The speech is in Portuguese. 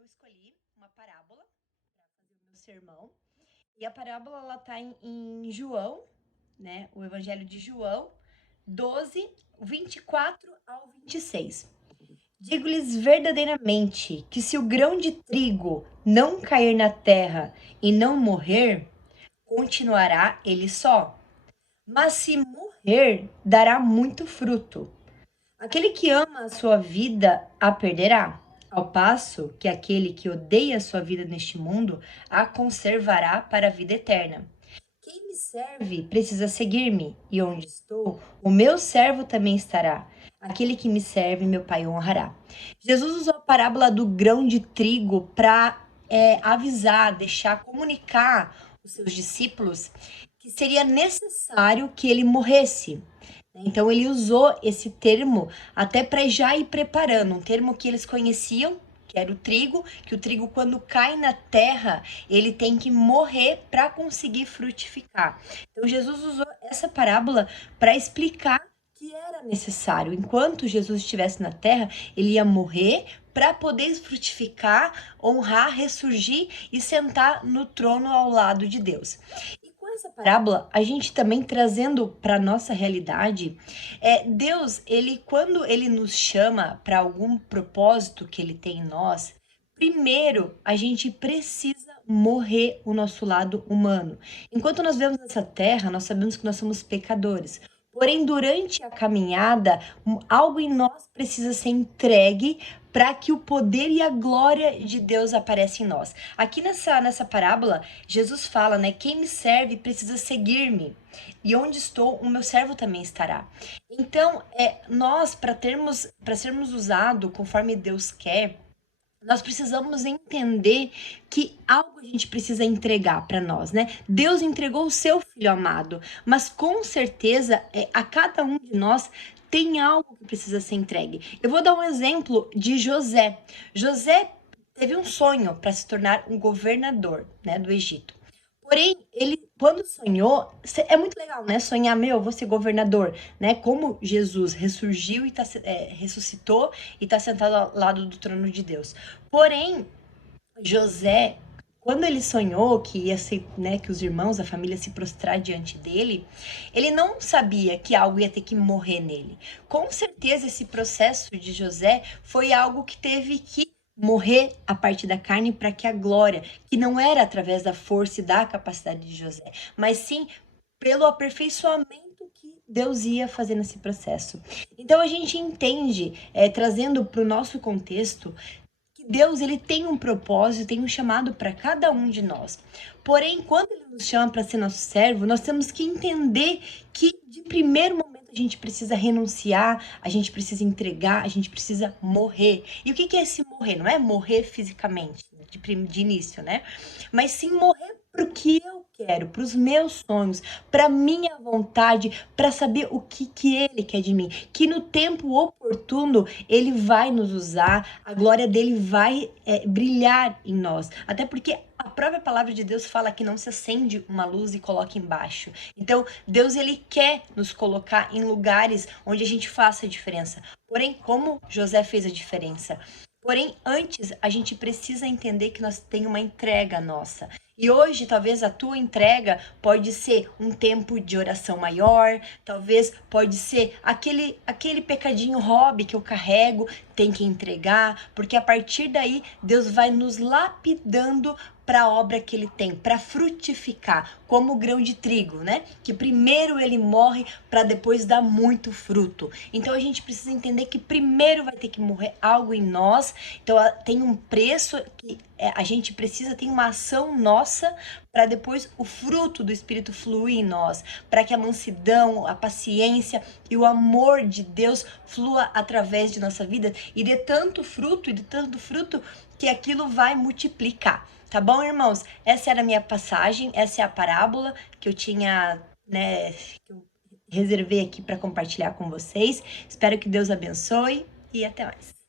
eu escolhi uma parábola para fazer o meu sermão. E a parábola ela tá em João, né? O Evangelho de João 12, 24 ao 26. Digo-lhes verdadeiramente que se o grão de trigo não cair na terra e não morrer, continuará ele só. Mas se morrer, dará muito fruto. Aquele que ama a sua vida a perderá, ao passo que aquele que odeia a sua vida neste mundo a conservará para a vida eterna. Quem me serve precisa seguir-me, e onde estou, o meu servo também estará. Aquele que me serve, meu Pai honrará. Jesus usou a parábola do grão de trigo para avisar, deixar, comunicar os seus discípulos que seria necessário que ele morresse. Então ele usou esse termo até para já ir preparando, um termo que eles conheciam, que era o trigo, que o trigo quando cai na terra, ele tem que morrer para conseguir frutificar. Então Jesus usou essa parábola para explicar que era necessário, enquanto Jesus estivesse na terra, ele ia morrer para poder frutificar, honrar, ressurgir e sentar no trono ao lado de Deus. E com essa parábola, a gente também trazendo para nossa realidade, Deus, ele quando ele nos chama para algum propósito que ele tem em nós, primeiro a gente precisa morrer o nosso lado humano. Enquanto nós vivemos nessa terra, nós sabemos que nós somos pecadores. Porém, durante a caminhada, algo em nós precisa ser entregue para que o poder e a glória de Deus apareça em nós. Aqui nessa parábola, Jesus fala, né? Quem me serve precisa seguir-me. E onde estou, o meu servo também estará. Então, nós, para sermos usados conforme Deus quer, nós precisamos entender que algo a gente precisa entregar para nós, né? Deus entregou o seu filho amado, mas com certeza a cada um de nós tem algo que precisa ser entregue. Eu vou dar um exemplo de José. José teve um sonho para se tornar um governador, né, do Egito. Porém, ele, quando sonhou, é muito legal, né? Sonhar, eu vou ser governador, né? Como Jesus ressurgiu e ressuscitou e está sentado ao lado do trono de Deus. Porém, José, quando ele sonhou que ia ser, né, que os irmãos, a família se prostrar diante dele, ele não sabia que algo ia ter que morrer nele. Com certeza, esse processo de José foi algo que teve que morrer a parte da carne para que a glória, que não era através da força e da capacidade de José, mas sim pelo aperfeiçoamento que Deus ia fazer nesse processo. Então a gente entende, trazendo para o nosso contexto, que Deus ele tem um propósito, tem um chamado para cada um de nós. Porém, quando ele nos chama para ser nosso servo, nós temos que entender que de primeiro momento a gente precisa renunciar, a gente precisa entregar, a gente precisa morrer. E o que é esse morrer? Não é morrer fisicamente, de início, né? Mas sim morrer para o que eu quero, para os meus sonhos, para minha vontade, para saber o que ele quer de mim. Que no tempo oportuno ele vai nos usar, a glória dele vai brilhar em nós. Até porque a própria palavra de Deus fala que não se acende uma luz e coloca embaixo. Então, Deus ele quer nos colocar em lugares onde a gente faça a diferença. Porém, como José fez a diferença? Porém, antes a gente precisa entender que nós temos uma entrega nossa. E hoje, talvez a tua entrega pode ser um tempo de oração maior, talvez pode ser aquele pecadinho hobby que eu carrego, tem que entregar, porque a partir daí Deus vai nos lapidando para a obra que ele tem, para frutificar, como o grão de trigo, né? Que primeiro ele morre para depois dar muito fruto. Então a gente precisa entender que primeiro vai ter que morrer algo em nós. Então tem um preço que a gente precisa, tem uma ação nossa para depois o fruto do Espírito fluir em nós, para que a mansidão, a paciência e o amor de Deus flua através de nossa vida e dê tanto fruto que aquilo vai multiplicar. Tá bom, irmãos? Essa era a minha passagem, essa é a parábola que eu tinha, né, que eu reservei aqui para compartilhar com vocês. Espero que Deus abençoe e até mais.